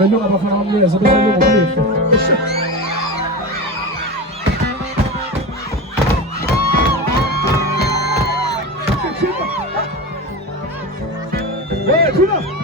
Melhor para falar uma mesa, do meu bicho. Ei, Tuna!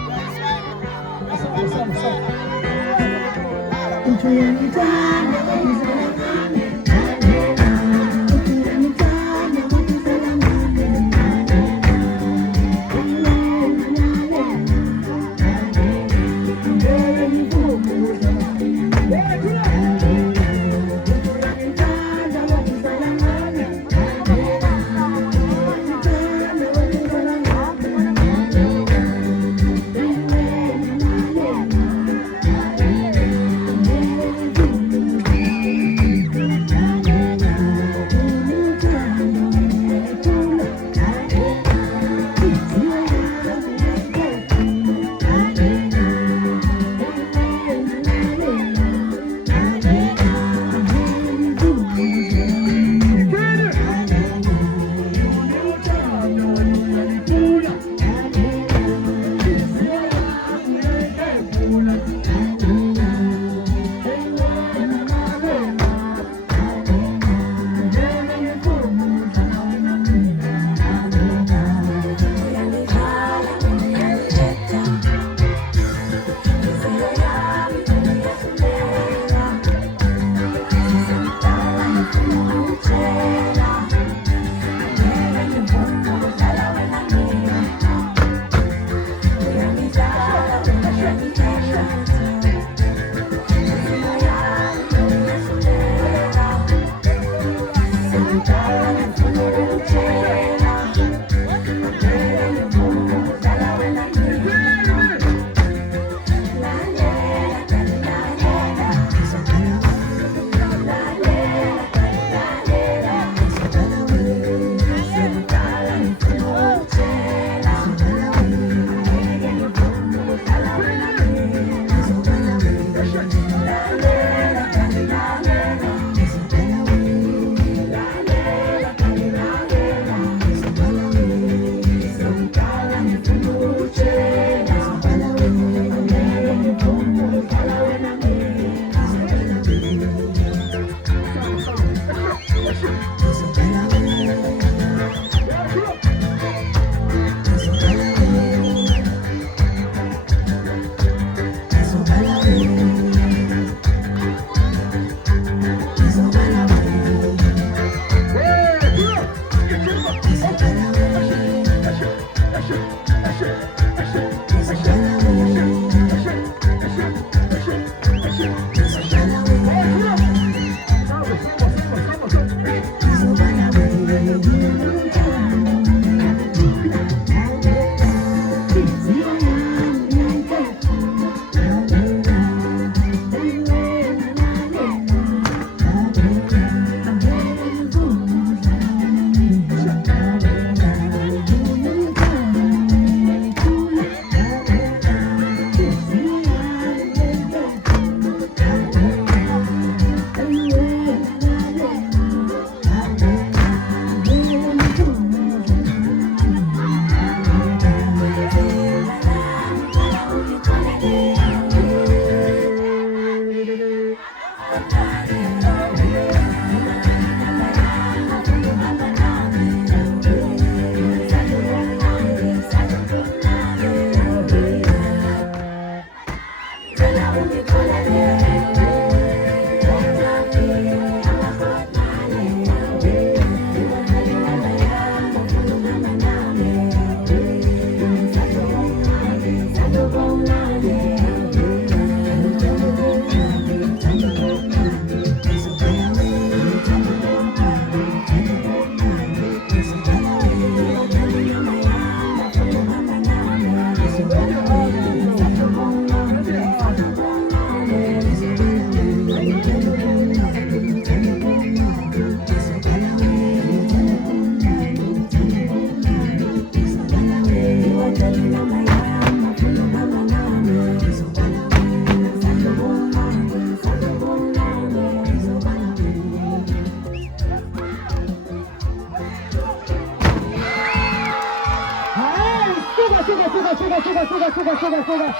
suka.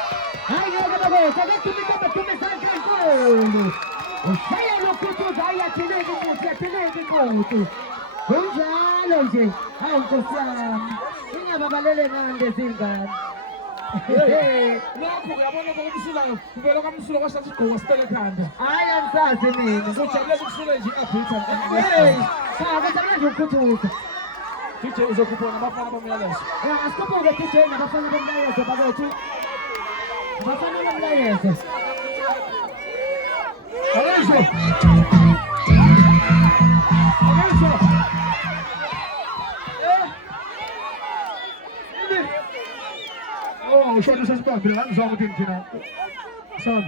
Haya baba, tumesaka gol. Ushaya lokutu haya tenege kutu. Kunjalo nje. Hawu nkosiyami. Ingababalele ngande zingane. Lokho uyabona kokumsulayo kuvela kamsula kwasathi igqoka sitele ekhanda. Hayi angisazi mina. Uzojabulela ukusula nje i-Afrika. Hey, saka manje ukukhuthuza. DJ uzokhupha nabafana bomyalezo. Asikhuphuke DJ nabafana bomlayezo bakwethu. Bafana bomlayezo. Alonso. Oh, ushona usesibambile ngangizwa ukuthi ngithina. Son.